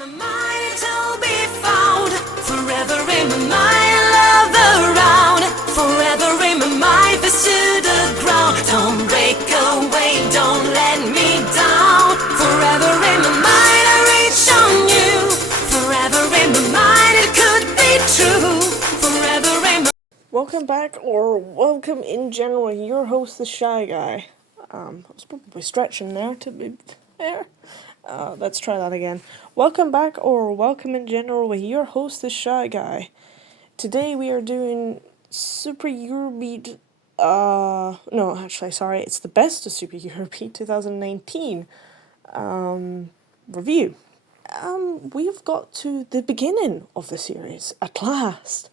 my mind to be found, forever in my mind, love around, forever in my mind, face to the ground. Don't break away, don't let me down. Forever in my mind, I reach on you. Forever in my mind, it could be true. Forever in my... Welcome back, or welcome in general. Your host, the Shy Guy. I was probably stretching there to be fair. Let's try that again. Welcome back, or welcome in general, with your host, the Shy Guy. Today we are doing Super Eurobeat. No, actually, sorry, it's the best of Super Eurobeat 2019 review. We've got to the beginning of the series at last.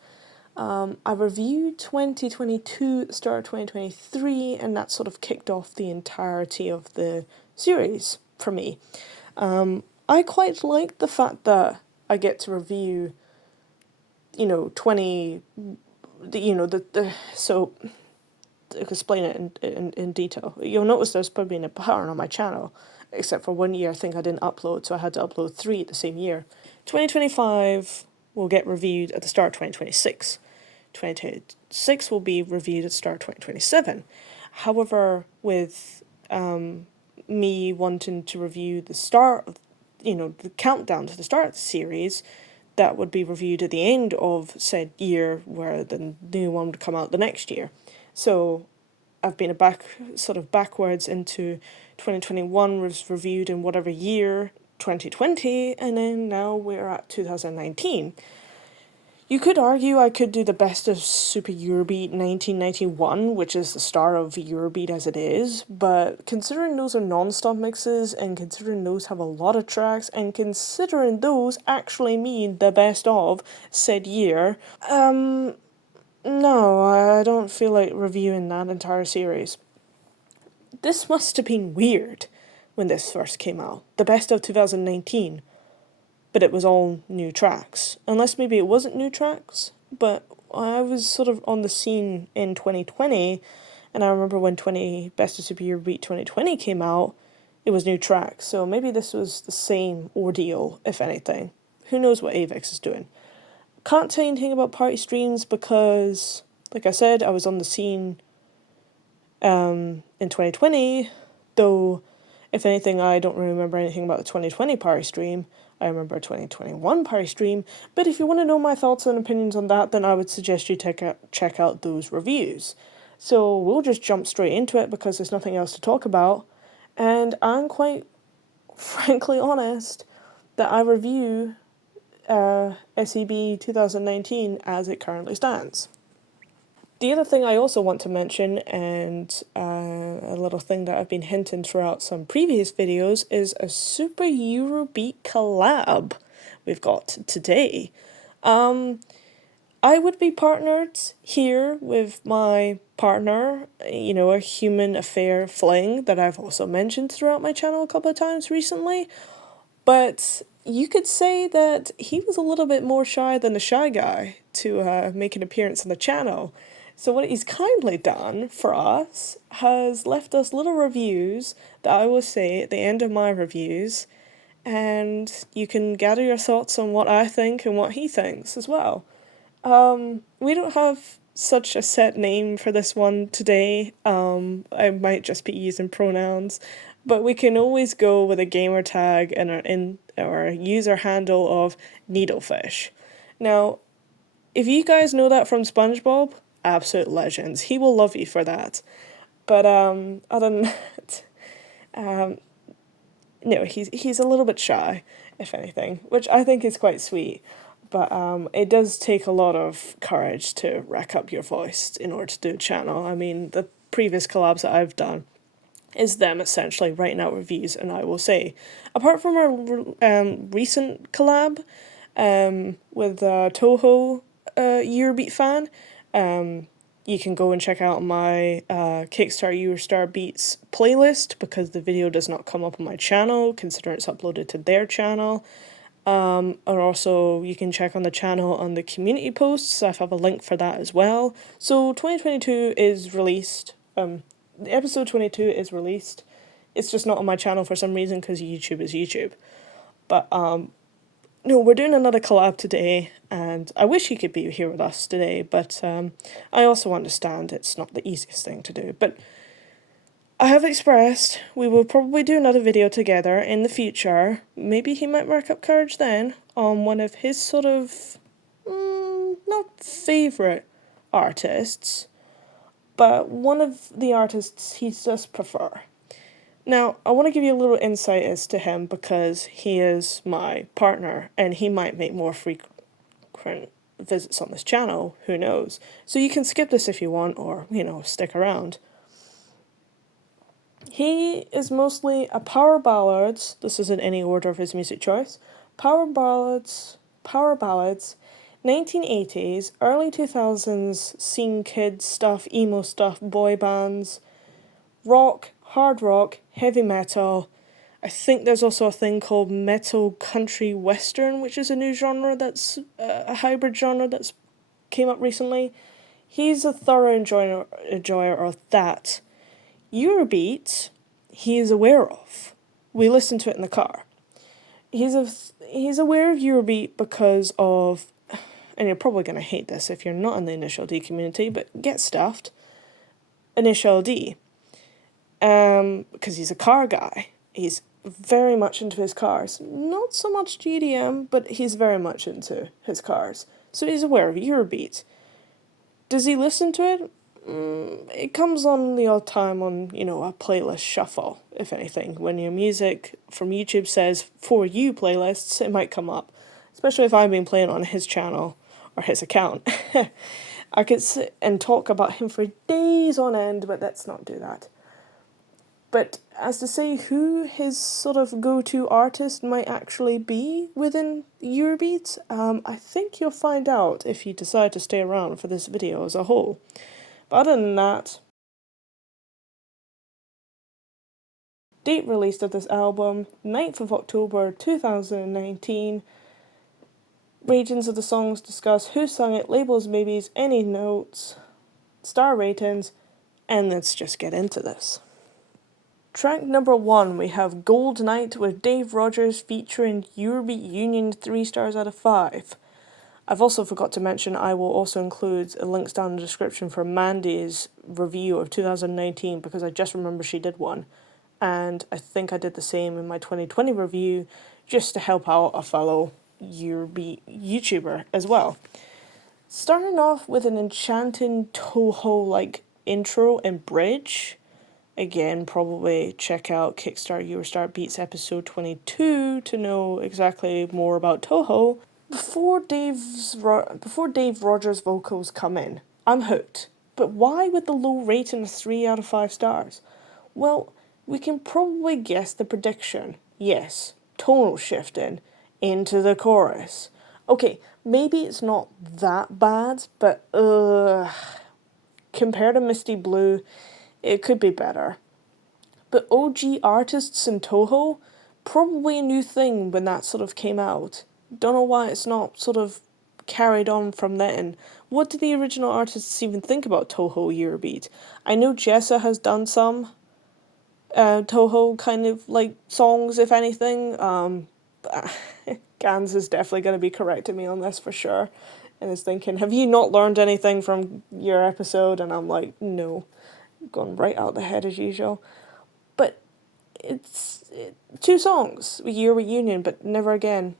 I reviewed 2022 at the start of 2023, and that sort of kicked off the entirety of the series for me. I quite like the fact that I get to review, so to explain it in detail. You'll notice there's probably a pattern on my channel, except for 1 year I think I didn't upload, so I had to upload 3 at the same year. 2025 will get reviewed at the start of 2026. 2026 will be reviewed at the start of 2027. However, with me wanting to review the start of, the countdown to the start of the series, that would be reviewed at the end of said year, where the new one would come out the next year. So I've been backwards into 2021 was reviewed in whatever year, 2020, and then now we're at 2019. You could argue I could do the best of Super Eurobeat 1991, which is the start of Eurobeat as it is, but considering those are non-stop mixes, and considering those have a lot of tracks, and considering those actually mean the best of said year, no, I don't feel like reviewing that entire series. This must have been weird when this first came out. The best of 2019. But it was all new tracks. Unless maybe it wasn't new tracks, but I was sort of on the scene in 2020, and I remember when Best of Super Eurobeat 2020 came out, it was new tracks, so maybe this was the same ordeal, if anything. Who knows what Avex is doing. Can't tell you anything about party streams because, like I said, I was on the scene in 2020, though, if anything, I don't really remember anything about the 2020 party stream. I remember a 2021 party stream, but if you want to know my thoughts and opinions on that, then I would suggest you check out those reviews. So we'll just jump straight into it because there's nothing else to talk about, and I'm quite frankly honest that I review SEB 2019 as it currently stands. The other thing I also want to mention, and a little thing that I've been hinting throughout some previous videos, is a Super Eurobeat collab we've got today. I would be partnered here with my partner, a human affair fling that I've also mentioned throughout my channel a couple of times recently, but you could say that he was a little bit more shy than the Shy Guy to make an appearance on the channel. So what he's kindly done for us has left us little reviews that I will say at the end of my reviews, and you can gather your thoughts on what I think and what he thinks as well. We don't have such a set name for this one today. I might just be using pronouns, but we can always go with a gamer tag and our user handle of Needlefish. Now, if you guys know that from SpongeBob, absolute legends. He will love you for that. But other than that, no, he's a little bit shy, if anything, which I think is quite sweet. But it does take a lot of courage to rack up your voice in order to do a channel. I mean, the previous collabs that I've done is them essentially writing out reviews, and I will say, apart from our recent collab with Toho Eurobeat fan, you can go and check out my Kickstart Eurostar Beats playlist because the video does not come up on my channel, considering it's uploaded to their channel. And also you can check on the channel on the community posts. I have a link for that as well. So 2022 is released. Episode 22 is released. It's just not on my channel for some reason because YouTube is YouTube. But no, we're doing another collab today, and I wish he could be here with us today, but I also understand it's not the easiest thing to do. But I have expressed we will probably do another video together in the future. Maybe he might work up courage then on one of his sort of, not favourite artists, but one of the artists he does prefer. Now, I want to give you a little insight as to him because he is my partner and he might make more frequent visits on this channel, who knows. So you can skip this if you want or, stick around. He is mostly a power ballads, this is in any order of his music choice, power ballads, 1980s, early 2000s scene kid stuff, emo stuff, boy bands, rock, hard rock, heavy metal. I think there's also a thing called metal country western, which is a new genre that's a hybrid genre that's came up recently. He's a thorough enjoyer of that. Eurobeat, he is aware of. We listen to it in the car. He's aware of Eurobeat because of, and you're probably going to hate this if you're not in the Initial D community, but get stuffed. Initial D. Because he's a car guy. He's very much into his cars. Not so much GDM, but he's very much into his cars. So he's aware of Eurobeat. Does he listen to it? It comes on the odd time on, a playlist shuffle, if anything. When your music from YouTube says, for you playlists, it might come up. Especially if I've been playing on his channel, or his account. I could sit and talk about him for days on end, but let's not do that. But as to say who his sort of go-to artist might actually be within Eurobeat, I think you'll find out if you decide to stay around for this video as a whole. But other than that, date released of this album, 9th of October 2019. Ratings of the songs discuss who sung it, labels, maybes, any notes, star ratings, and let's just get into this. Track number 1, we have Gold Night with Dave Rogers featuring Eurobeat Union, 3 stars out of 5. I've also forgot to mention I will also include links down in the description for Mandy's review of 2019 because I just remember she did one. And I think I did the same in my 2020 review just to help out a fellow Eurobeat YouTuber as well. Starting off with an enchanting Toho-like intro and bridge. Again, probably check out Kickstart Eurostar Beats episode 22 to know exactly more about Toho. Before Dave Rogers' vocals come in, I'm hooked. But why with the low rating of 3 out of 5 stars? Well, we can probably guess the prediction. Yes, tonal shifting into the chorus. Okay, maybe it's not that bad, but compared to Misty Blue, it could be better. But OG artists in Toho, probably a new thing when that sort of came out. Don't know why it's not sort of carried on from then. What did the original artists even think about Toho Eurobeat? I know Jessa has done some Toho kind of like songs, if anything. Gans is definitely going to be correcting me on this for sure. And is thinking, have you not learned anything from your episode? And I'm like, no. Gone right out the head as usual. But it's 2 songs, Year Reunion, but Never Again.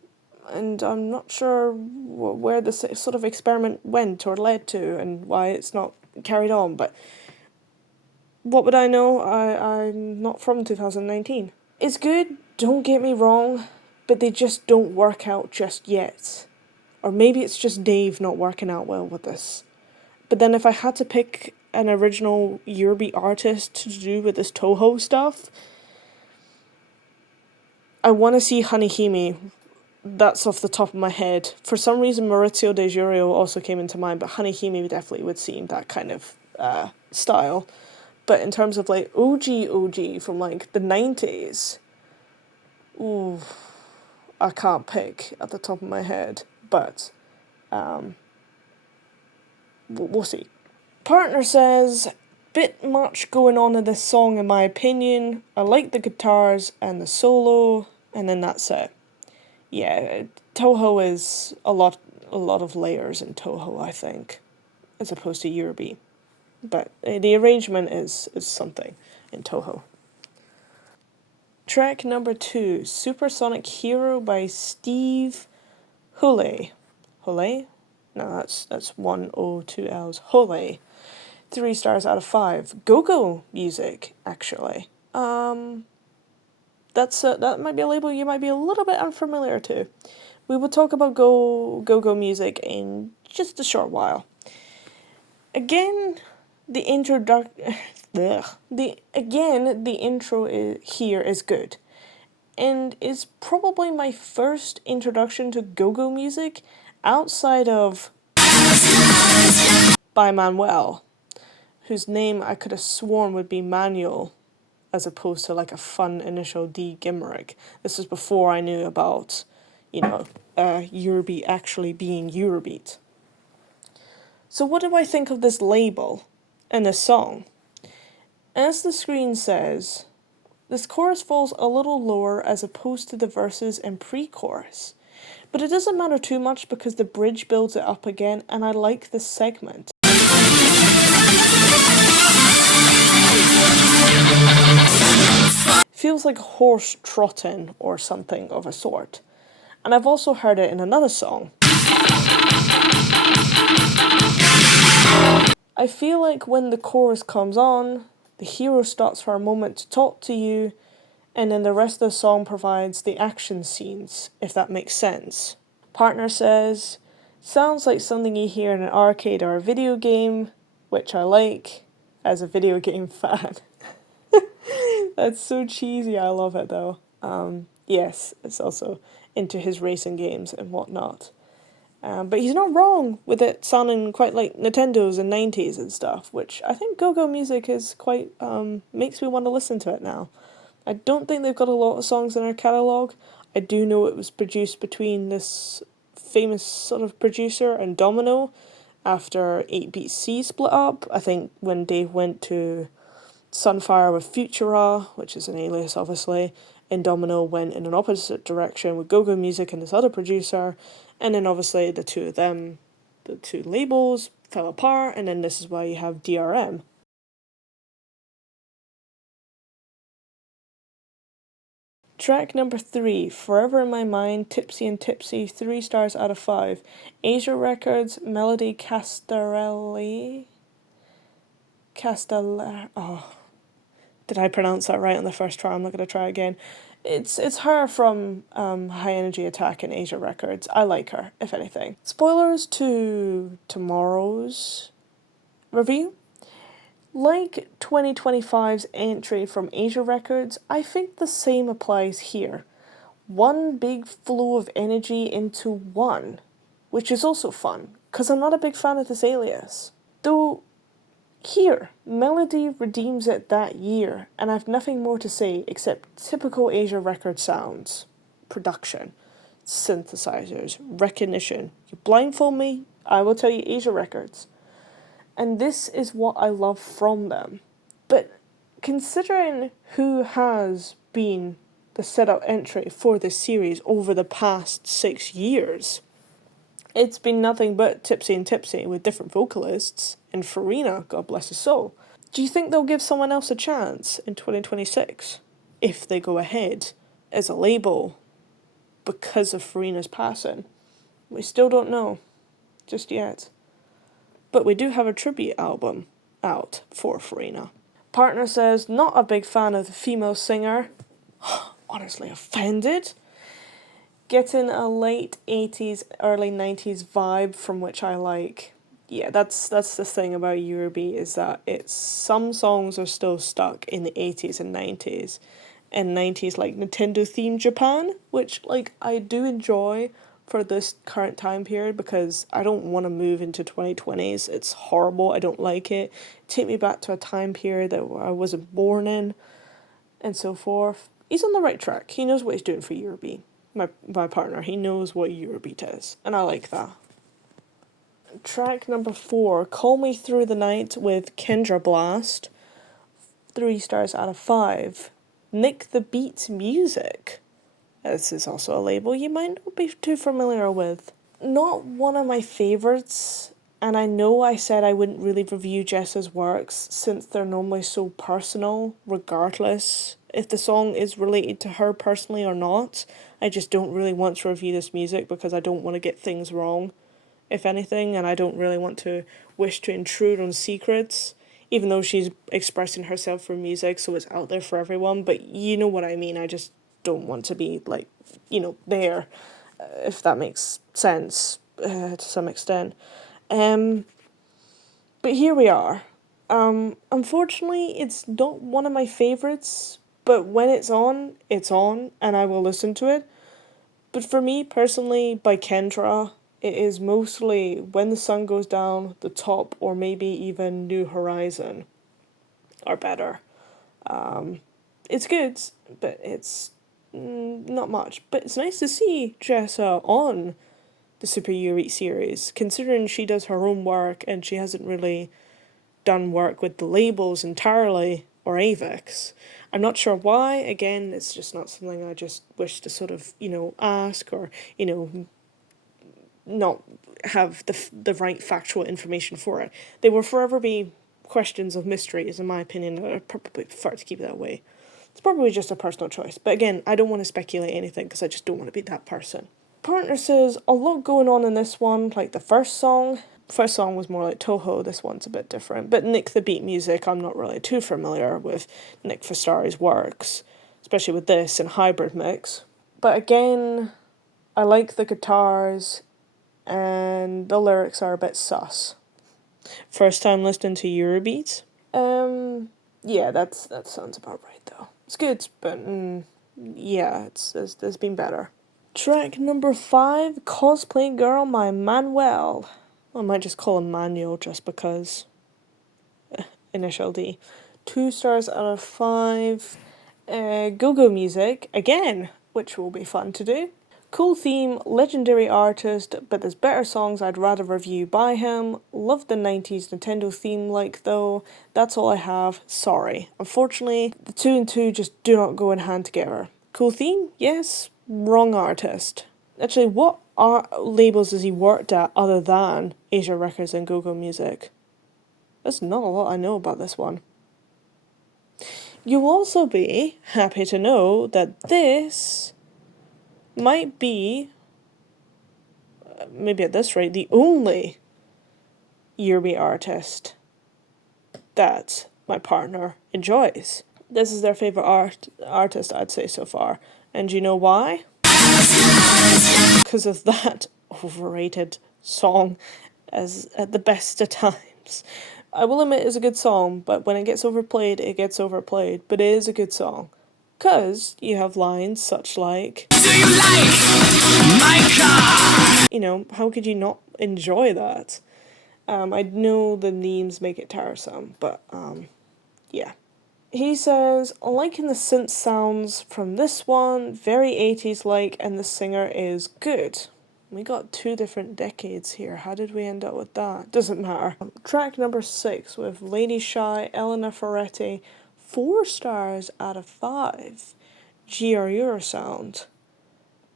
And I'm not sure where this sort of experiment went or led to and why it's not carried on. But what would I know? I'm not from 2019. It's good, don't get me wrong, but they just don't work out just yet. Or maybe it's just Dave not working out well with this. But then if I had to pick an original Eurobeat artist to do with this Toho stuff, I want to see Hanihime. That's off the top of my head. For some reason, Maurizio De Giurio also came into mind, but Hanihime definitely would seem that kind of style. But in terms of like OG from like the 90s, ooh, I can't pick at the top of my head, but we'll see. Partner says, bit much going on in this song in my opinion. I like the guitars and the solo, and then that's it. Yeah, Toho is a lot of layers in Toho, I think, as opposed to Eurobeat. But the arrangement is something in Toho. Track number 2, Supersonic Hero by Steve Hooley. Hooley? No, that's 1 O 2 L's. Hooley. 3 stars out of 5. Go-Go music, actually. That might be a label you might be a little bit unfamiliar to. We will talk about go-go music in just a short while. Again, the intro here is good, and is probably my first introduction to go-go music outside of by Manuel, whose name I could have sworn would be Manuel, as opposed to like a fun initial D gimmick. This was before I knew about, Eurobeat actually being Eurobeat. So what do I think of this label and this song? As the screen says, this chorus falls a little lower as opposed to the verses and pre-chorus. But it doesn't matter too much because the bridge builds it up again, and I like this segment. Feels like a horse trotting or something of a sort. And I've also heard it in another song. I feel like when the chorus comes on, the hero stops for a moment to talk to you, and then the rest of the song provides the action scenes, if that makes sense. Partner says, sounds like something you hear in an arcade or a video game, which I like as a video game fan. That's so cheesy, I love it though. Yes, it's also into his racing games and whatnot. But he's not wrong with it sounding quite like Nintendo's and 90s and stuff, which I think go-go music is quite, makes me want to listen to it now. I don't think they've got a lot of songs in their catalogue. I do know it was produced between this famous sort of producer and Domino after 8BC split up. I think when Dave went to Sunfire with Futura, which is an alias obviously, and Domino went in an opposite direction with Go-Go Music and this other producer, and then obviously the two of them, the two labels, fell apart, and then this is why you have DRM. Track number 3, Forever in My Mind, Tipsy and Tipsy, 3 stars out of 5. Asia Records, Melody did I pronounce that right on the first try? I'm not going to try again. It's her from High Energy Attack and Asia Records. I like her, if anything. Spoilers to tomorrow's review. Like 2025's entry from Asia Records, I think the same applies here. One big flow of energy into one, which is also fun, because I'm not a big fan of this alias. Though, here, Melody redeems it that year, and I've nothing more to say except typical Asia Record sounds. Production, synthesizers, recognition. You blindfold me, I will tell you Asia Records. And this is what I love from them. But considering who has been the setup entry for this series over the past 6 years, it's been nothing but Tipsy and Tipsy with different vocalists, and Farina, God bless his soul. Do you think they'll give someone else a chance in 2026? If they go ahead as a label because of Farina's passing? We still don't know, just yet. But we do have a tribute album out for Farina. Partner says, not a big fan of the female singer. Honestly offended. Getting a late 80s, early 90s vibe from which I like. Yeah, that's the thing about Eurobeat, is that some songs are still stuck in the 80s and 90s. And 90s like Nintendo themed Japan, which like I do enjoy for this current time period because I don't want to move into 2020s. It's horrible. I don't like it. Take me back to a time period that I wasn't born in and so forth. He's on the right track. He knows what he's doing for Eurobeat. My partner, he knows what Eurobeat is, and I like that. Track number 4, Call Me Through the Night with Kendra Blast, 3 stars out of 5. Nick the Beat music. This is also a label you might not be too familiar with. Not one of my favourites, and I know I said I wouldn't really review Jess's works since they're normally so personal, regardless if the song is related to her personally or not. I just don't really want to review this music because I don't want to get things wrong, if anything, and I don't really want to wish to intrude on secrets, even though she's expressing herself through music, so it's out there for everyone, but you know what I mean. I just don't want to be, like, there, if that makes sense, to some extent. But here we are. Unfortunately, it's not one of my favourites, but when it's on, and I will listen to it. But for me, personally, by Kendra, it is mostly When the Sun Goes Down, The Top, or maybe even New Horizon are better. It's good, but it's not much. But it's nice to see Jessa on the Super Eurobeat series, considering she does her own work and she hasn't really done work with the labels entirely or Avex. I'm not sure why. Again, it's just not something I just wish to sort of, ask or, not have the right factual information for it. They will forever be questions of mysteries, in my opinion, and I probably prefer to keep it that way. It's probably just a personal choice. But again, I don't want to speculate anything because I just don't want to be that person. Partner says, a lot going on in this one, like the first song. First song was more like Toho, this one's a bit different. But Nick the Beat music, I'm not really too familiar with Nick Fastari's works, especially with this and Hybrid Mix. But again, I like the guitars and the lyrics are a bit sus. First time listening to Eurobeat? Yeah, that sounds about right though. It's good, but yeah, there's been better. Track number 5, Cosplay Girl by Manuel. I might just call him Manuel just because. Initial D. 2 stars out of 5. Go-Go music, again, which will be fun to do. Cool theme, legendary artist, but there's better songs I'd rather review by him. Love the 90s Nintendo theme like though. That's all I have. Sorry. Unfortunately, the 2 and 2 just do not go in hand together. Cool theme? Yes. Wrong artist. Actually, what labels has he worked at other than Asia Records and Go-Go Music? There's not a lot I know about this one. You'll also be happy to know that this might be, maybe at this rate, the only Eurobeat artist that my partner enjoys. This is their favourite artist, I'd say, so far. And do you know why? Because of that overrated song as at the best of times. I will admit it's a good song, but when it gets overplayed, it gets overplayed. But it is a good song. Because you have lines such like, do you like my car? How could you not enjoy that? I know the names make it tiresome, but yeah. He says, liking the synth sounds from this one, very 80s like, and the singer is good. We got 2 different decades here. How did we end up with that? Doesn't matter. Track number 6 with Lady Shy, Elena Ferretti, 4 stars out of 5. Super Euro sound.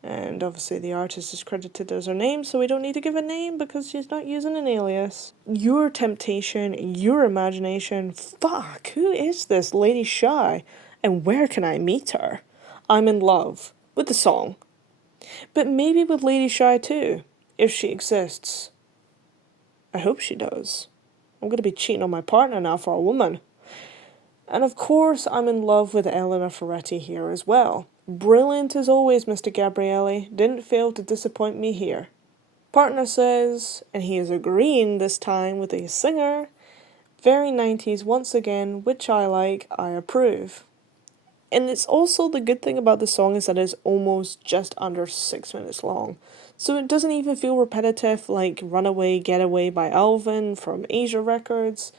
And obviously the artist is credited as her name, so we don't need to give a name because she's not using an alias. Your temptation, your imagination. Fuck, who is this Lady Shy? And where can I meet her? I'm in love with the song. But maybe with Lady Shy too, if she exists. I hope she does. I'm going to be cheating on my partner now for a woman. And of course, I'm in love with Elena Ferretti here as well. Brilliant as always, Mr. Gabrielli. Didn't fail to disappoint me here. Partner says, and he is agreeing this time with a singer, very 90s once again, which I like, I approve. And it's also the good thing about the song is that it's almost just under 6 minutes long. So it doesn't even feel repetitive like Runaway Getaway by Alvin from Asia Records.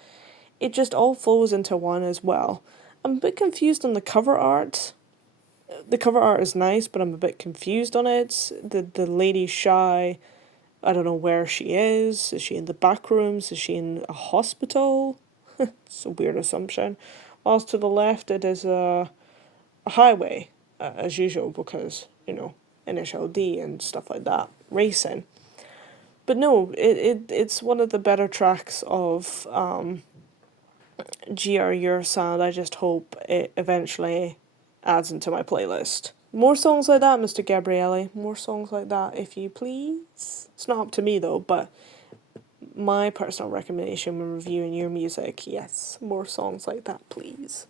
It just all flows into one as well. I'm a bit confused on the cover art. The cover art is nice, but I'm a bit confused on it. The Lady Shy, I don't know where she is. Is she in the back rooms? Is she in a hospital? It's a weird assumption. Whilst to the left it is a highway, as usual, because you know, Initial D and stuff like that, racing. But no, it's one of the better tracks of GR Your Sound. I just hope it eventually adds into my playlist. More songs like that, Mr. Gabriele. More songs like that, if you please. It's not up to me though, but my personal recommendation when reviewing your music, yes, more songs like that, please.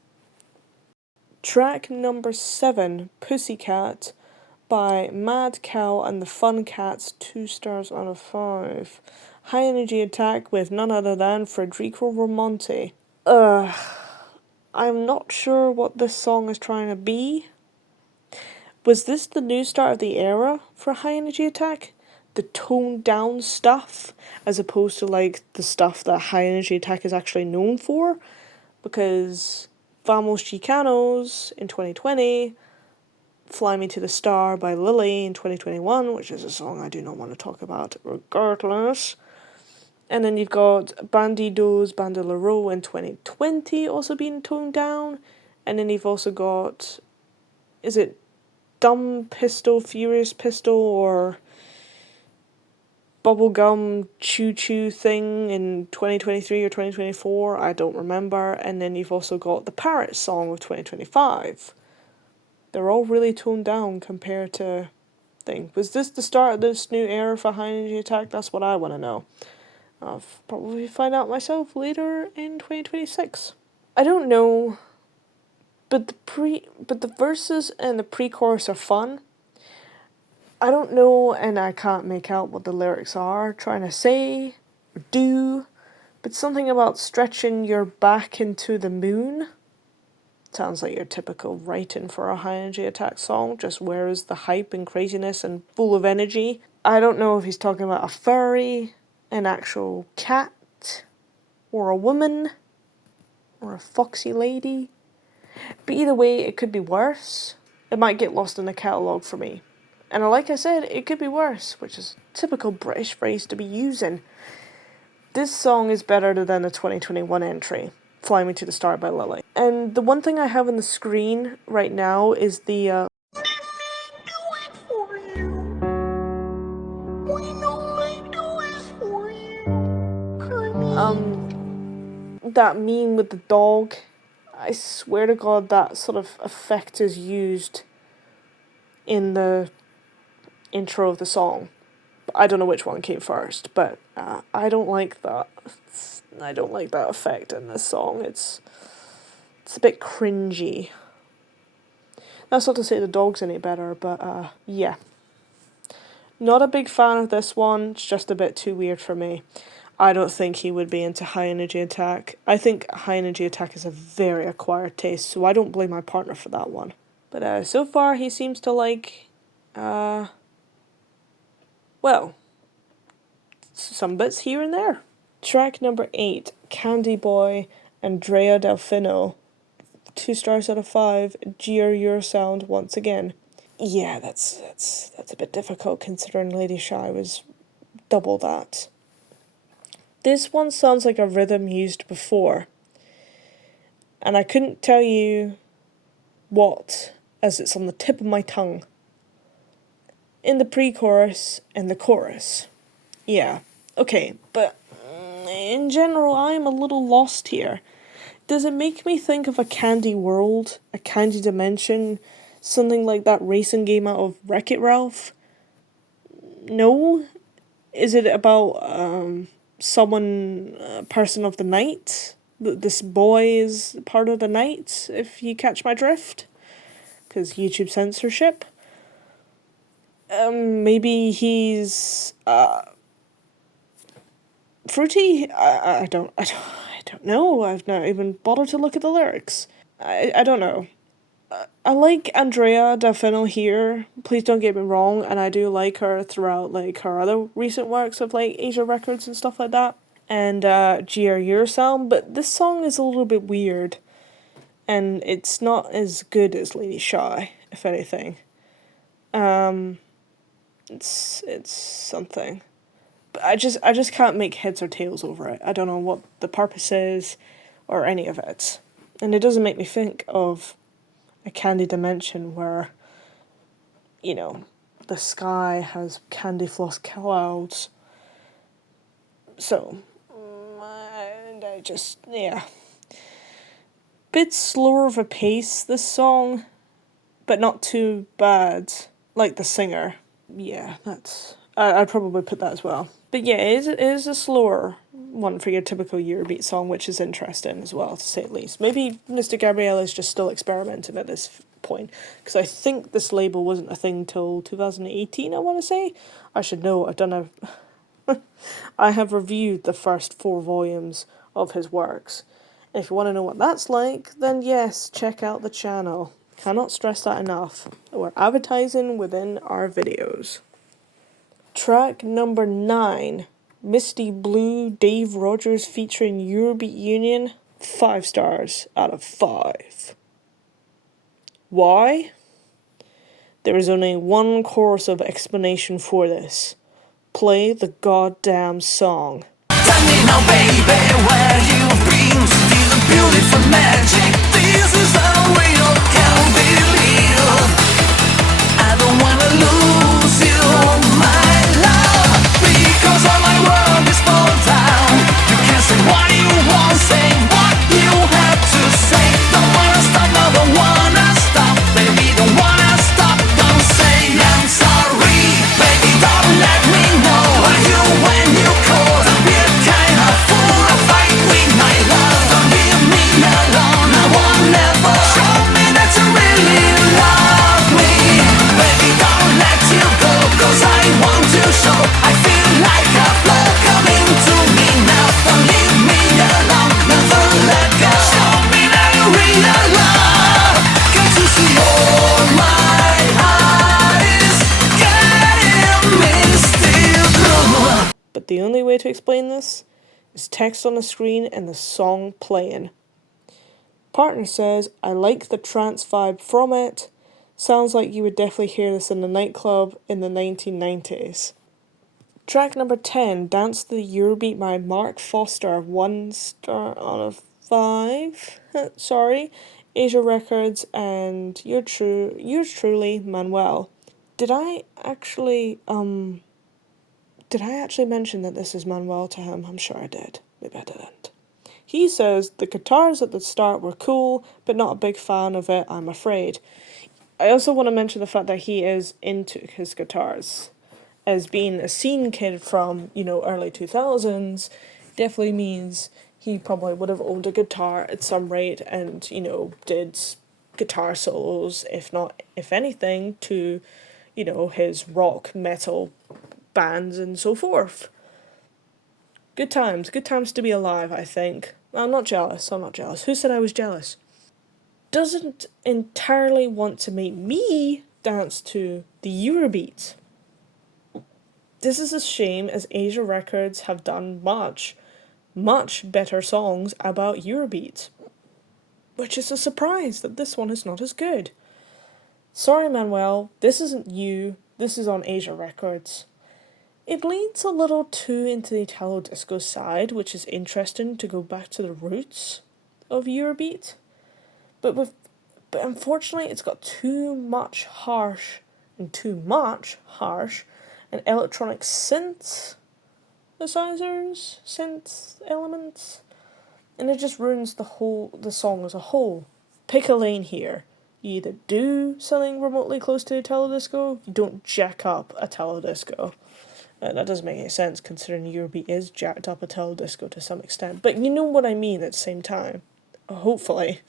Track number 7, Pussycat, by Mad Cow and the Fun Cats, 2 stars out of 5. High energy attack with none other than Federico Ramonte. I'm not sure what this song is trying to be. Was this the new start of the era for High Energy Attack? The toned down stuff, as opposed to like the stuff that High Energy Attack is actually known for? Because Vamos Chicanos in 2020, Fly Me to the Star by Lily in 2021, which is a song I do not want to talk about regardless. And then you've got Bandidos Bandolero in 2020 also being toned down. And then you've also got, is it Dumb Pistol, Furious Pistol, or Bubblegum Choo Choo thing in 2023 or 2024? I don't remember. And then you've also got the Parrot song of 2025. They're all really toned down compared to thing. Was this the start of this new era for High Energy Attack? That's what I want to know. I'll probably find out myself later in 2026. I don't know, but the verses and the pre-chorus are fun. I don't know, and I can't make out what the lyrics are trying to say or do, but something about stretching your back into the moon. Sounds like your typical writing for a High Energy Attack song, just where is the hype and craziness and full of energy. I don't know if he's talking about a furry, an actual cat, or a woman, or a foxy lady. But either way, it could be worse. It might get lost in the catalogue for me. And like I said, it could be worse, which is a typical British phrase to be using. This song is better than the 2021 entry, Fly Me to the Star by Lily. And the one thing I have on the screen right now is the that meme with the dog. I swear to God that sort of effect is used in the intro of the song. I don't know which one came first, but I don't like that. I don't like that effect in this song. It's a bit cringy. That's not to say the dog's any better, but yeah. Not a big fan of this one. It's just a bit too weird for me. I don't think he would be into High Energy Attack. I think High Energy Attack is a very acquired taste, so I don't blame my partner for that one. But so far he seems to like, well, some bits here and there. Track number 8, Candy Boy, Andrea Delfino. 2 stars out of 5, Jeer Your Sound once again. Yeah, that's a bit difficult considering Lady Shy was double that. This one sounds like a rhythm used before, and I couldn't tell you what, as it's on the tip of my tongue. In the pre-chorus and the chorus. Yeah, okay, but in general, I am a little lost here. Does it make me think of a Candy World, a Candy Dimension, something like that racing game out of Wreck-It Ralph? No? Is it about someone, person of the night? This boy is part of the night, if you catch my drift? Because YouTube censorship. Maybe he's fruity. I don't know. I've not even bothered to look at the lyrics. I don't know. I like Andrea Delfino here. Please don't get me wrong, and I do like her throughout like her other recent works of like Asia Records and stuff like that, and GR Your Sound. But this song is a little bit weird, and it's not as good as Lady Shy, if anything. It's something. But I just can't make heads or tails over it. I don't know what the purpose is or any of it. And it doesn't make me think of a Candy Dimension where you know, the sky has candy floss clouds. So, and I just, yeah. Bit slower of a pace, this song, but not too bad, like the singer. Yeah, I'd probably put that as well. But yeah, it is a slower one for your typical Eurobeat song, which is interesting as well, to say the least. Maybe Mr. Gabriel is just still experimenting at this point, because I think this label wasn't a thing till 2018, I want to say. I should know, I have reviewed the first 4 volumes of his works. And if you want to know what that's like, then yes, check out the channel. Cannot stress that enough. We're advertising within our videos. Track number 9, Misty Blue, Dave Rogers featuring Eurobeat Union, 5 stars out of 5. Why? There is only one course of explanation for this. Play the goddamn song. Tell me now, baby, where you've been. Feel the beautiful magic. This is how we all can believe. I don't wanna lose you, my love, because all my world is fall down. You can't say what you want, say what you have to say. Don't wanna stop, no, don't wanna stop, baby, don't wanna stop. Don't say I'm sorry, baby, don't let me know. Are you when you call? Don't be a kind of fool, I fight with my love. Don't leave me alone, I won't never. Show me that you really love me, baby, don't let you go, 'cause I want to show. I feel like a flow coming to me now. Don't leave me alone, never let go. Show me that you really love. Got to see all my eyes getting misty blue. But the only way to explain this is text on the screen and the song playing. Partner says, I like the trance vibe from it. Sounds like you would definitely hear this in a nightclub in the 1990s. Track number 10, Dance to the Eurobeat by Mark Foster, 1 star out of 5. Sorry. Asia Records and yours truly, Manuel. Did I actually mention that this is Manuel to him? I'm sure I did. Maybe I didn't. He says, the guitars at the start were cool, but not a big fan of it, I'm afraid. I also want to mention the fact that he is into his guitars. As being a scene kid from, early 2000s, definitely means he probably would have owned a guitar at some rate and, did guitar solos, if anything, to, his rock, metal bands and so forth. Good times to be alive, I think. I'm not jealous. Who said I was jealous? Doesn't entirely want to make me dance to the Eurobeat. This is a shame, as Asia Records have done much, much better songs about Eurobeat. Which is a surprise that this one is not as good. Sorry, Manuel, this isn't you. This is on Asia Records. It leads a little too into the Italo disco side, which is interesting to go back to the roots of Eurobeat. But unfortunately, it's got too much harsh and electronic synthesizers, synth elements, and it just ruins the song as a whole. Pick a lane here. You either do something remotely close to Italo disco, you don't jack up Italo disco. That doesn't make any sense, considering Eurobeat is jacked up Italo disco to some extent. But you know what I mean at the same time. Hopefully.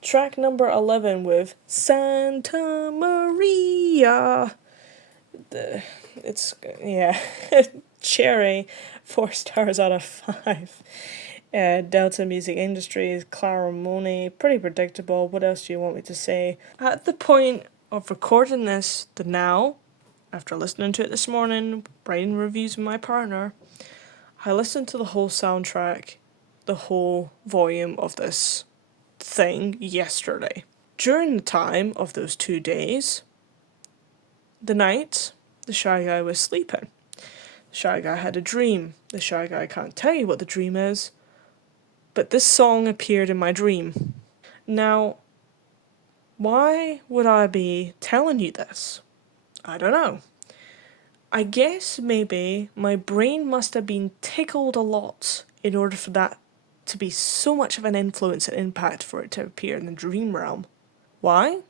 Track number 11 with Santa Maria. Cherry, 4 stars out of 5. Delta Music Industries, Clara Money, pretty predictable. What else do you want me to say? At the point of recording this, after listening to it this morning, writing reviews with my partner, I listened to the whole soundtrack, the whole volume of this thing yesterday. During the time of those 2 days, the night, the Shy Guy was sleeping. The Shy Guy had a dream. The Shy Guy can't tell you what the dream is, but this song appeared in my dream. Now, why would I be telling you this? I don't know. I guess maybe my brain must have been tickled a lot in order for that to be so much of an influence and impact for it to appear in the dream realm. Why?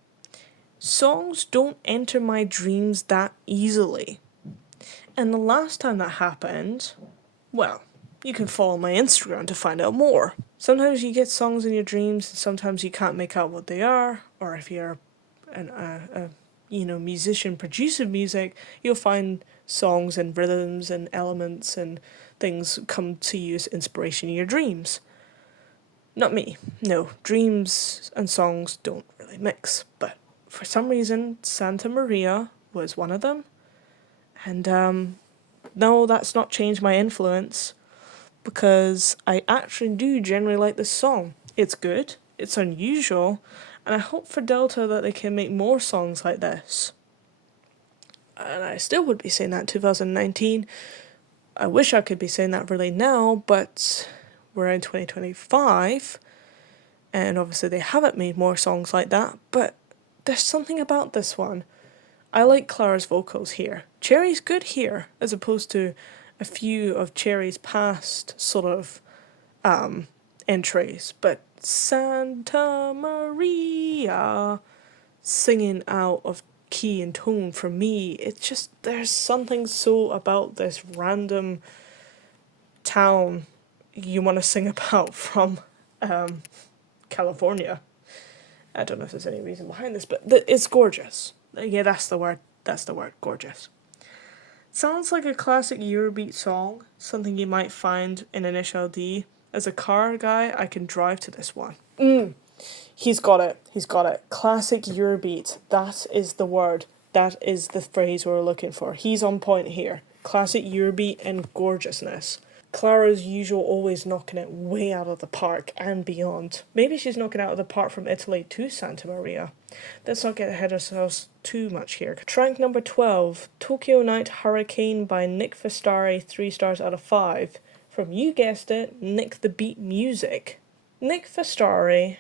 Songs don't enter my dreams that easily. And the last time that happened, well, you can follow my Instagram to find out more. Sometimes you get songs in your dreams, and sometimes you can't make out what they are, or if you're a musician producing music, you'll find songs and rhythms and elements and things come to you as inspiration in your dreams. Not me. No, dreams and songs don't really mix. But for some reason, Santa Maria was one of them. And no, that's not changed my influence, because I actually do generally like this song. It's good, it's unusual, and I hope for Delta that they can make more songs like this. And I still would be saying that in 2019. I wish I could be saying that really now, but we're in 2025, and obviously they haven't made more songs like that, but there's something about this one. I like Clara's vocals here. Cherry's good here, as opposed to a few of Cherry's past sort of entries, but Santa Maria singing out of key and tone for me, it's just, there's something so about this random town you want to sing about from California. I don't know if there's any reason behind this, but it's gorgeous. Yeah, that's the word, gorgeous. Sounds like a classic Eurobeat song, something you might find in Initial D. As a car guy, I can drive to this one. He's got it. Classic Eurobeat. That is the word. That is the phrase we're looking for. He's on point here. Classic Eurobeat and gorgeousness. Clara's usual, always knocking it way out of the park and beyond. Maybe she's knocking it out of the park from Italy to Santa Maria. Let's not get ahead of ourselves too much here. Track number 12, Tokyo Night Hurricane by Nick Fastari, 3 stars out of 5. From, you guessed it, Nick the Beat Music. Nick Fastari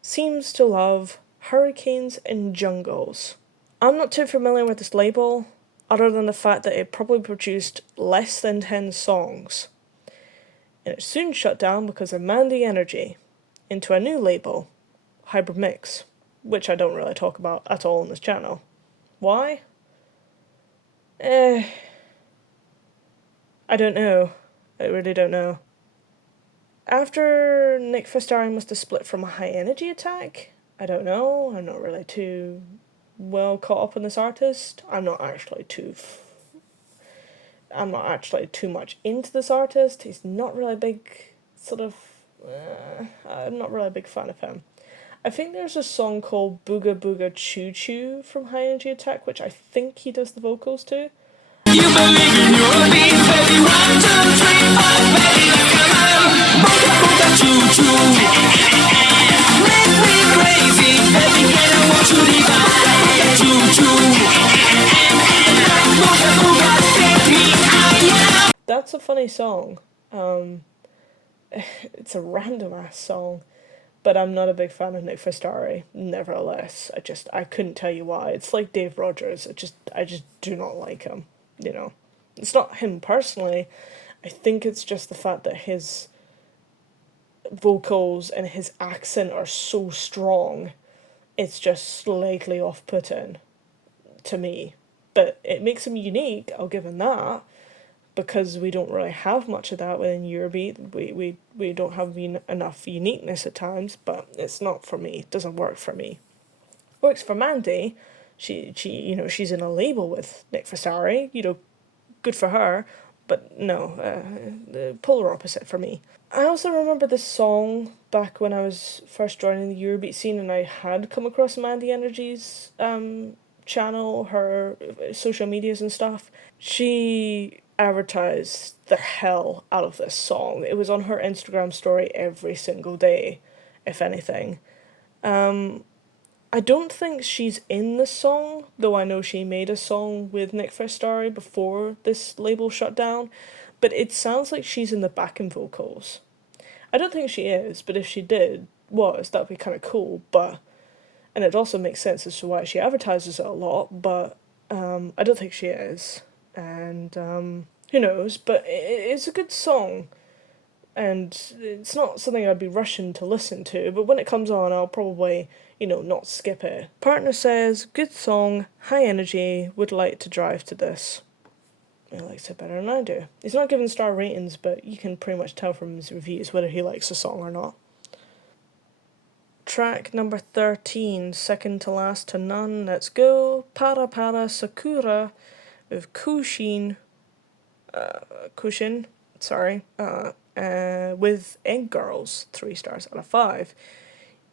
seems to love hurricanes and jungles. I'm not too familiar with this label, other than the fact that it probably produced less than 10 songs. And it soon shut down because of Mandy Energy into a new label, Hybrid Mix, which I don't really talk about at all on this channel. Why? I don't know. I really don't know. After Nick Fastari must have split from High Energy Attack? I don't know. I'm not really too well caught up in this artist. I'm not actually too much into this artist. He's not really a big I'm not really a big fan of him. I think there's a song called Booga Booga Choo Choo from High Energy Attack, which I think he does the vocals to. You believe in your beat, baby. 1, 2, 3, 4, baby, come on. Booga booga choo choo. Make me crazy, baby. Get I want you to ride. Choo choo. Booga booga, take me higher. That's a funny song. It's a random ass song, but I'm not a big fan of Nick Fastari. Nevertheless, I couldn't tell you why. It's like Dave Rogers. I just do not like him. You know, it's not him personally. I think it's just the fact that his vocals and his accent are so strong. It's just slightly off-putting to me. But it makes him unique, I'll give him that, because we don't really have much of that within Eurobeat. We don't have enough uniqueness at times, but it's not for me. It doesn't work for me. Works for Mandy. She's in a label with Nick Fastari, good for her, but no, the polar opposite for me. I also remember this song back when I was first joining the Eurobeat scene, and I had come across Mandy Energy's channel, her social medias and stuff. She advertised the hell out of this song. It was on her Instagram story every single day, if anything. I don't think she's in the song, though I know she made a song with Nick Fastari before this label shut down, but it sounds like she's in the backing vocals. I don't think she is, but if she that would be kind of cool, and it also makes sense as to why she advertises it a lot, but I don't think she is, and who knows, but it's a good song, and it's not something I'd be rushing to listen to, but when it comes on, I'll probably, not skip it. Partner says, good song, high energy, would like to drive to this. He likes it better than I do. He's not giving star ratings, but you can pretty much tell from his reviews whether he likes the song or not. Track number 13, second to last to none, let's go. Para Para Sakura with Kushin, with Egg Girls, 3 stars out of 5.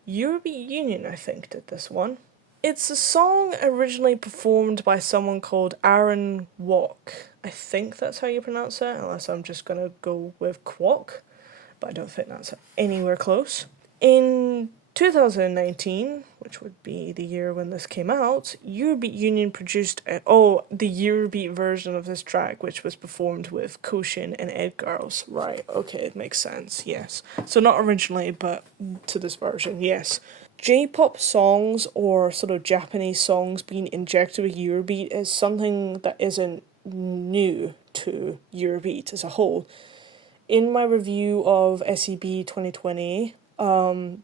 Eurobeat Union, I think, did this one. It's a song originally performed by someone called Aaron Walk. I think that's how you pronounce it, unless I'm just gonna go with Kwok, but I don't think that's anywhere close. In 2019, which would be the year when this came out, Eurobeat Union produced the Eurobeat version of this track, which was performed with Koshin and Ed Girls. Right, okay, it makes sense, yes. So not originally, but to this version, yes. J-pop songs or sort of Japanese songs being injected with Eurobeat is something that isn't new to Eurobeat as a whole. In my review of SEB 2020,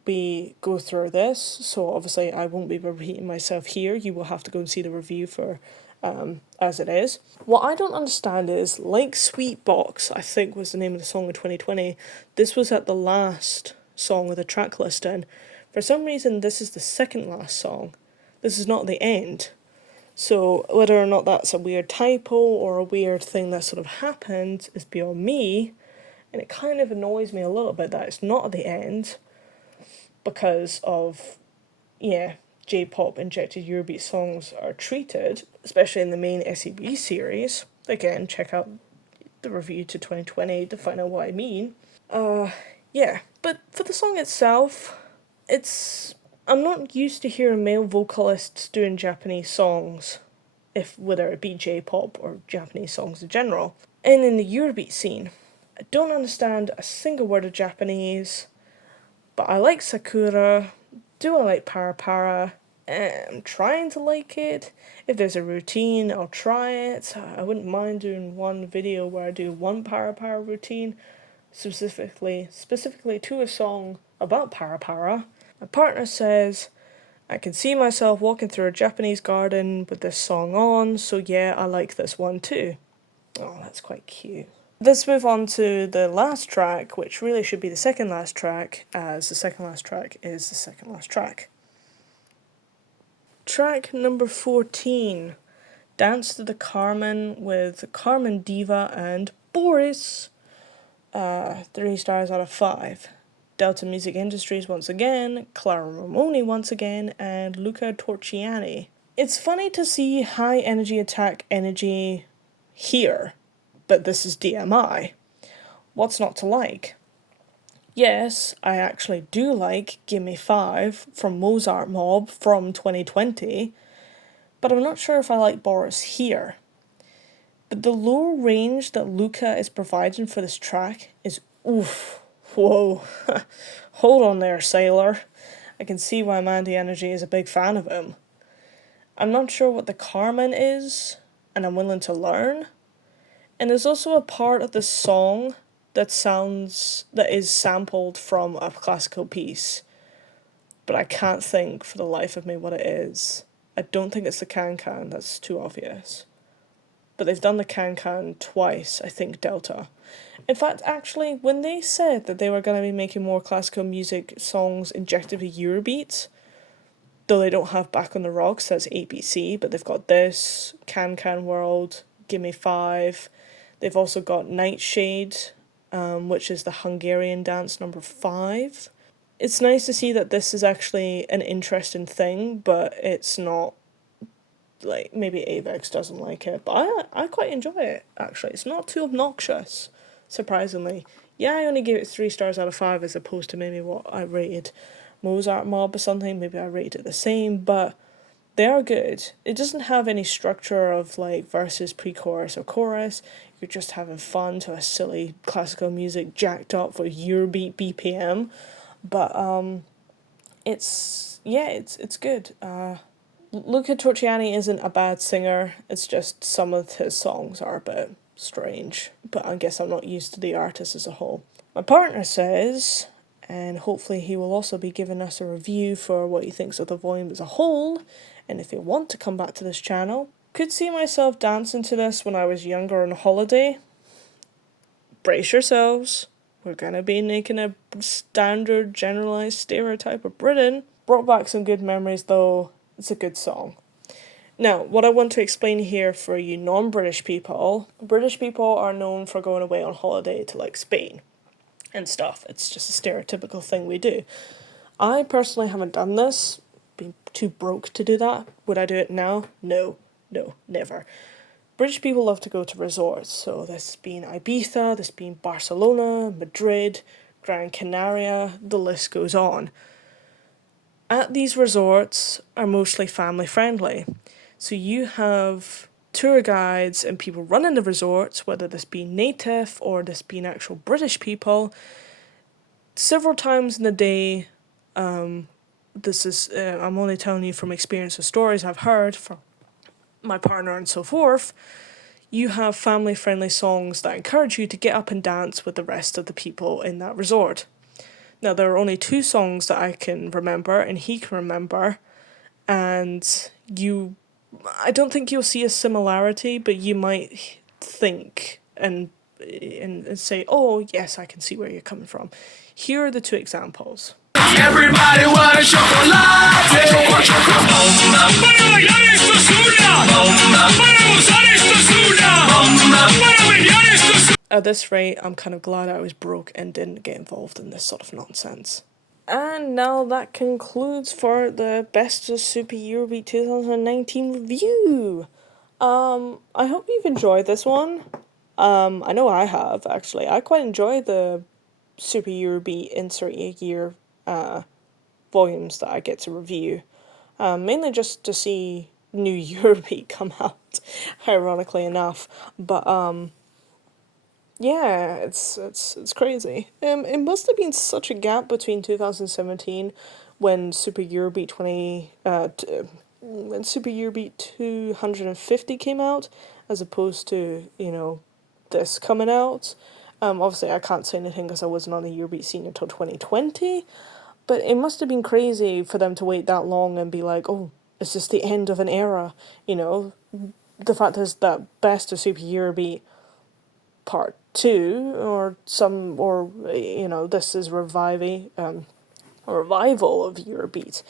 we go through this, so obviously I won't be repeating myself here. You will have to go and see the review for as it is. What I don't understand is, like Sweet Box, I think was the name of the song in 2020, this was at the last song of the track listing. For some reason, this is the second last song. This is not the end. So whether or not that's a weird typo or a weird thing that sort of happened is beyond me, and it kind of annoys me a little bit that it's not at the end because of, J-pop injected Eurobeat songs are treated, especially in the main SEB series. Again, check out the review to 2020 to find out what I mean. But for the song itself, I'm not used to hearing male vocalists doing Japanese songs, whether it be J-pop or Japanese songs in general. And in the Eurobeat scene, I don't understand a single word of Japanese, but I like Sakura. Do I like Para Para? I'm trying to like it. If there's a routine, I'll try it. I wouldn't mind doing one video where I do one Para Para routine, specifically to a song about Para Para. My partner says, I can see myself walking through a Japanese garden with this song on, so yeah, I like this one too. Oh, that's quite cute. Let's move on to the last track, which really should be the second last track, as the second last track is the second last track. Track number 14, Dance to the Carmen with Carmen Diva and Boris. 3 stars out of 5. Delta Music Industries once again, Clara Ramoni once again, and Luca Torchiani. It's funny to see High Energy Attack Energy here, but this is DMI. What's not to like? Yes, I actually do like Gimme 5 from Mozart Mob from 2020, but I'm not sure if I like Boris here. But the low range that Luca is providing for this track is oof. Whoa, hold on there, sailor. I can see why Mandy Energy is a big fan of him. I'm not sure what the Carmen is, and I'm willing to learn. And there's also a part of the song that is sampled from a classical piece, but I can't think for the life of me what it is. I don't think it's the can-can, that's too obvious. But they've done the can-can twice, I think Delta. In fact, actually, when they said that they were going to be making more classical music songs injected with Eurobeat, though they don't have Back on the Rocks, that's ABC, but they've got this, Can Can World, Gimme 5. They've also got Nightshade, which is the Hungarian dance number 5. It's nice to see that this is actually an interesting thing, but it's not, like, maybe Avex doesn't like it, but I quite enjoy it, actually. It's not too obnoxious. Surprisingly. Yeah, I only gave it 3 stars out of 5 as opposed to maybe what I rated Mozart Mob or something. Maybe I rated it the same, but they are good. It doesn't have any structure of like verses, pre-chorus, or chorus. You're just having fun to a silly classical music jacked up for Eurobeat BPM. But it's good. Luca Torchiani isn't a bad singer, it's just some of his songs are a bit strange, but I guess I'm not used to the artist as a whole. My partner says, and hopefully he will also be giving us a review for what he thinks of the volume as a whole, and if you want to come back to this channel, could see myself dancing to this when I was younger on holiday. Brace yourselves, we're gonna be making a standard generalised stereotype of Britain. Brought back some good memories though, it's a good song. Now, what I want to explain here for you non-British people, British people are known for going away on holiday to like Spain and stuff. It's just a stereotypical thing we do. I personally haven't done this, been too broke to do that. Would I do it now? No, never. British people love to go to resorts, so this being Ibiza, this being Barcelona, Madrid, Gran Canaria, the list goes on. At these resorts are mostly family friendly. So you have tour guides and people running the resorts, whether this be native or this being actual British people, several times in the day. This is, I'm only telling you from experience of stories I've heard from my partner and so forth. You have family friendly songs that encourage you to get up and dance with the rest of the people in that resort. Now, there are only 2 songs that I can remember and he can remember, and I don't think you'll see a similarity, but you might think and say, oh, yes, I can see where you're coming from. Here are the 2 examples. Everybody want a chocolate. Para bailar esto es una. Para gozar esto es una. Para bailar esto es una. At this rate, I'm kind of glad I was broke and didn't get involved in this sort of nonsense. And now that concludes for the Best of Super Eurobeat 2019 review. I hope you've enjoyed this one. I know I have, actually. I quite enjoy the Super Eurobeat Insert a Year volumes that I get to review. Mainly just to see new Eurobeat come out, ironically enough. But yeah, it's crazy. It must have been such a gap between 2017 when Super Eurobeat when Super Eurobeat 250 came out, as opposed to, you know, this coming out. Obviously I can't say anything because I wasn't on the Eurobeat scene until 2020, but it must have been crazy for them to wait that long and be like, oh, is this the end of an era? You know, the fact is that Best of Super Eurobeat Part 2 or you know, this is a revival of Eurobeat.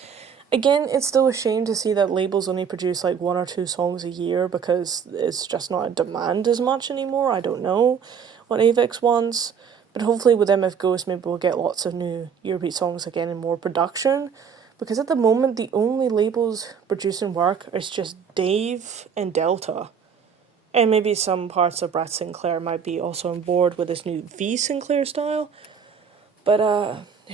Again, it's still a shame to see that labels only produce like 1 or 2 songs a year because it's just not a demand as much anymore. I don't know what Avex wants, but hopefully with MF Ghost maybe we'll get lots of new Eurobeat songs again and more production, because at the moment the only labels producing work is just Dave and Delta. And maybe some parts of Brad Sinclair might be also on board with this new V Sinclair style. But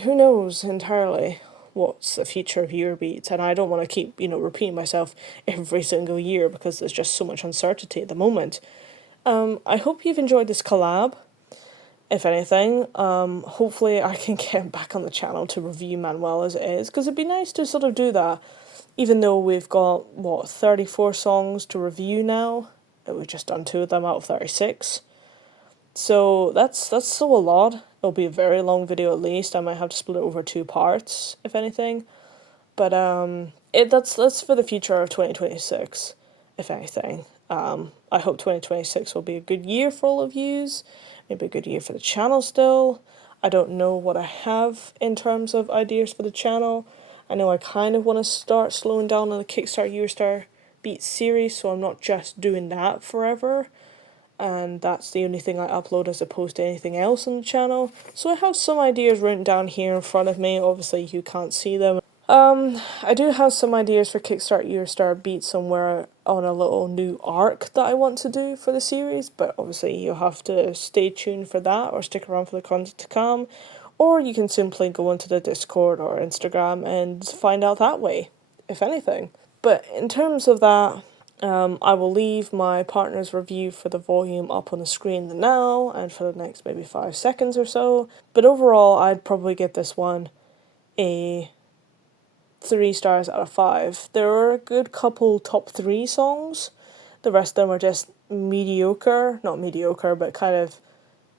who knows entirely what's the future of Eurobeat, and I don't want to keep, you know, repeating myself every single year because there's just so much uncertainty at the moment. I hope you've enjoyed this collab, if anything. Hopefully I can get back on the channel to review Manuel as it is, because it'd be nice to sort of do that, even though we've got, 34 songs to review now. We've just done 2 of them out of 36. So that's still a lot. It'll be a very long video at least. I might have to split it over 2 parts, if anything. But that's for the future of 2026, if anything. I hope 2026 will be a good year for all of yous. Maybe a good year for the channel still. I don't know what I have in terms of ideas for the channel. I know I kind of want to start slowing down on the Kickstart Eurostar Beat series, so I'm not just doing that forever. And that's the only thing I upload as opposed to anything else on the channel. So I have some ideas written down here in front of me. Obviously you can't see them. I do have some ideas for Kickstart Eurostar Beat somewhere on a little new arc that I want to do for the series, but obviously you'll have to stay tuned for that or stick around for the content to come, or you can simply go into the Discord or Instagram and find out that way, if anything. But in terms of that, I will leave my partner's review for the volume up on the screen now and for the next maybe 5 seconds or so. But overall, I'd probably give this one a 3 stars out of 5. There were a good couple top 3 songs. The rest of them are just mediocre. Not mediocre, but kind of,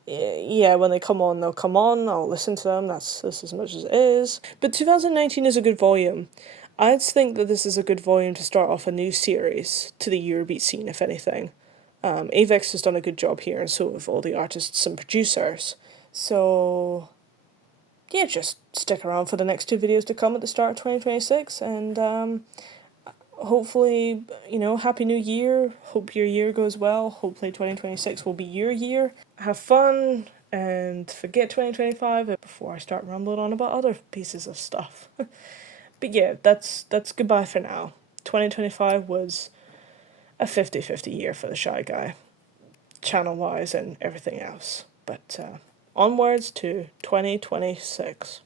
yeah, when they come on, they'll come on. I'll listen to them. That's as much as it is. But 2019 is a good volume. I'd think that this is a good volume to start off a new series to the Eurobeat scene, if anything. Avex has done a good job here, and so have all the artists and producers. So, yeah, just stick around for the next 2 videos to come at the start of 2026, and hopefully, Happy New Year. Hope your year goes well. Hopefully 2026 will be your year. Have fun, and forget 2025 before I start rambling on about other pieces of stuff. But yeah, that's goodbye for now. 2025 was a 50-50 year for the Shy Guy, channel-wise and everything else. But onwards to 2026.